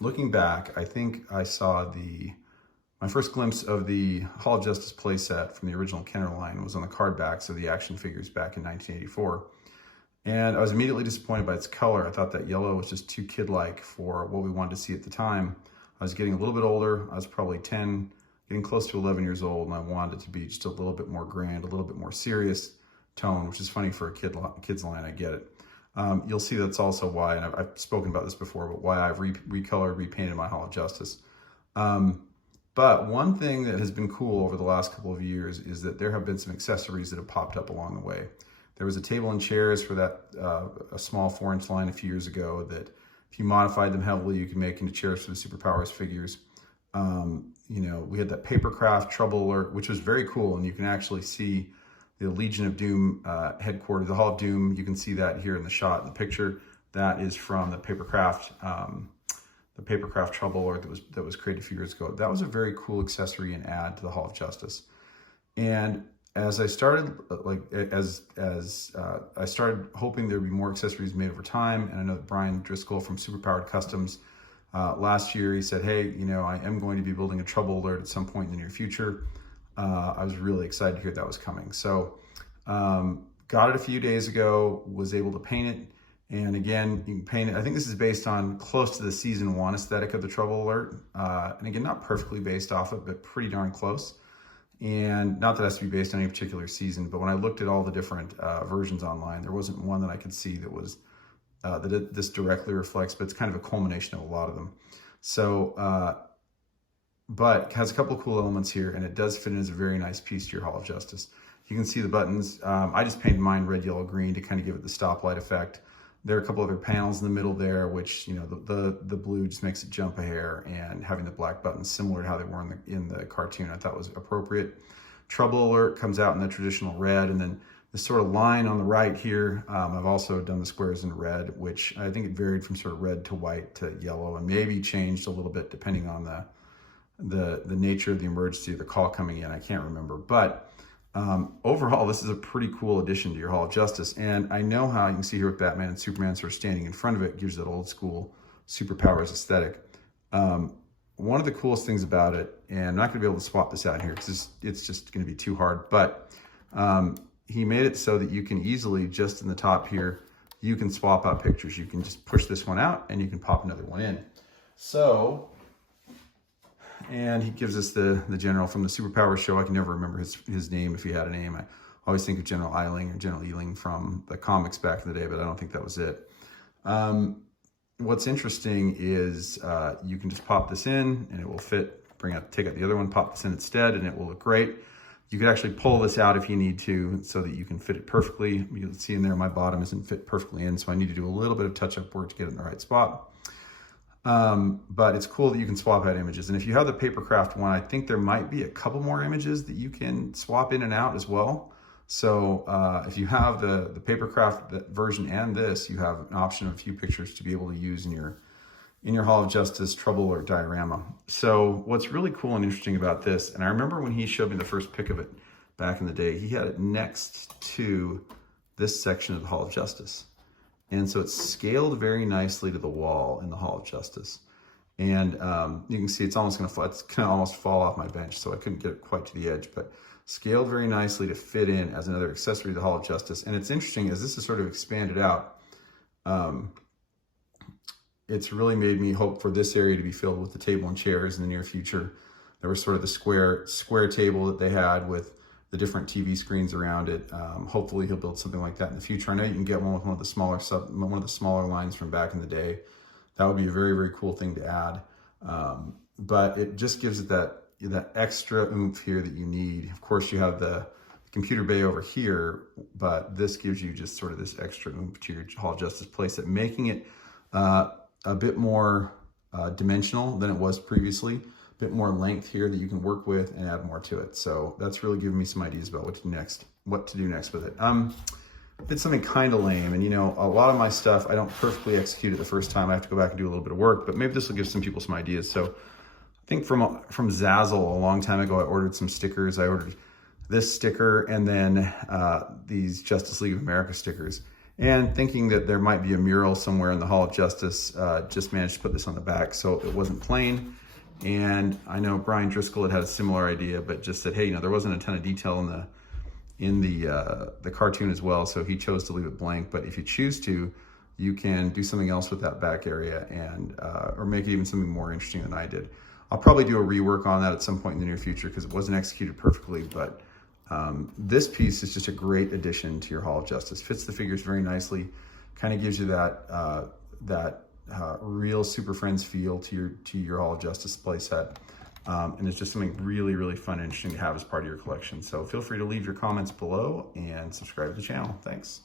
looking back, I think I saw my first glimpse of the Hall of Justice playset from the original Kenner line was on the card backs of the action figures back in 1984. And I was immediately disappointed by its color. I thought that yellow was just too kid-like for what we wanted to see at the time. I was getting a little bit older. I was probably 10, getting close to 11 years old, and I wanted it to be just a little bit more grand, a little bit more serious tone, which is funny for a kid's line, I get it. You'll see that's also why, and I've spoken about this before, but why I've recolored, repainted my Hall of Justice. But one thing that has been cool over the last couple of years is that there have been some accessories that have popped up along the way. There was a table and chairs for that a small 4-inch line a few years ago that if you modified them heavily, you could make into chairs for the SuperPowers figures. We had that papercraft Troubalert, which was very cool, and you can actually see the Legion of Doom headquarters, the Hall of Doom. You can see that here in the shot, in the picture. That is from the papercraft Troubalert that was created a few years ago. That was a very cool accessory and add to the Hall of Justice. And as I started, I started hoping there'd be more accessories made over time, and I know that Brian Driscoll from Superpowered Customs last year, he said, hey, I am going to be building a Troubalert at some point in the near future. I was really excited to hear that was coming. So got it a few days ago, was able to paint it. And again, you can paint it. I think this is based on close to the season 1 aesthetic of the Troubalert. And again, not perfectly based off it, but pretty darn close. And not that it has to be based on any particular season, but when I looked at all the different versions online, there wasn't one that I could see that was this directly reflects, but it's kind of a culmination of a lot of them. So, but it has a couple of cool elements here, and it does fit in as a very nice piece to your Hall of Justice. You can see the buttons. I just painted mine red, yellow, green to kind of give it the stoplight effect. There are a couple other panels in the middle there, which, the blue just makes it jump a hair, and having the black buttons similar to how they were in the cartoon, I thought was appropriate. Troubalert comes out in the traditional red, and then this sort of line on the right here, I've also done the squares in red, which I think it varied from sort of red to white to yellow, and maybe changed a little bit depending on the nature of the emergency, the call coming in. I can't remember, but overall, this is a pretty cool addition to your Hall of Justice. And I know how you can see here with Batman and Superman sort of standing in front of it, gives that old school superpowers aesthetic. One of the coolest things about it, and I'm not going to be able to swap this out here because it's just going to be too hard, but he made it so that you can easily, just in the top here, you can swap out pictures. You can just push this one out and you can pop another one in. So, and he gives us the general from the Superpowers show. I can never remember his name if he had a name. I always think of General Eiling or General Ealing from the comics back in the day, but I don't think that was it. What's interesting is you can just pop this in and it will fit. Take out the other one, pop this in instead, and it will look great. You could actually pull this out if you need to so that you can fit it perfectly. You'll see in there my bottom isn't fit perfectly in, so I need to do a little bit of touch-up work to get it in the right spot. But it's cool that you can swap out images. And if you have the papercraft one, I think there might be a couple more images that you can swap in and out as well. So if you have the papercraft version and this, you have an option of a few pictures to be able to use in your Hall of Justice Troubalert diorama. So what's really cool and interesting about this, and I remember when he showed me the first pic of it back in the day, he had it next to this section of the Hall of Justice. And so it's scaled very nicely to the wall in the Hall of Justice. And you can see it's almost gonna almost fall off my bench, so I couldn't get it quite to the edge, but scaled very nicely to fit in as another accessory to the Hall of Justice. And it's interesting, as this is sort of expanded out, it's really made me hope for this area to be filled with the table and chairs in the near future. There was sort of the square table that they had with the different TV screens around it. Hopefully he'll build something like that in the future. I know you can get one with one of the smaller lines from back in the day. That would be a very, very cool thing to add. But it just gives it that extra oomph here that you need. Of course, you have the computer bay over here, but this gives you just sort of this extra oomph to your Hall of Justice playset, making it a bit more dimensional than it was previously, a bit more length here that you can work with and add more to it. So that's really given me some ideas about what to do next with it. Did something kind of lame, and a lot of my stuff, I don't perfectly execute it the first time. I have to go back and do a little bit of work, but maybe this will give some people some ideas. So I think from Zazzle a long time ago, I ordered some stickers. I ordered this sticker and then these Justice League of America stickers. And thinking that there might be a mural somewhere in the Hall of Justice, just managed to put this on the back so it wasn't plain. And I know Brian Driscoll had a similar idea, but just said, hey, you know, there wasn't a ton of detail in the cartoon as well, so he chose to leave it blank. But if you choose to, you can do something else with that back area and or make it even something more interesting than I did. I'll probably do a rework on that at some point in the near future because it wasn't executed perfectly, but this piece is just a great addition to your Hall of Justice. Fits the figures very nicely, kind of gives you that real Super Friends feel to your Hall of Justice playset. And it's just something really, really fun and interesting to have as part of your collection. So feel free to leave your comments below and subscribe to the channel. Thanks.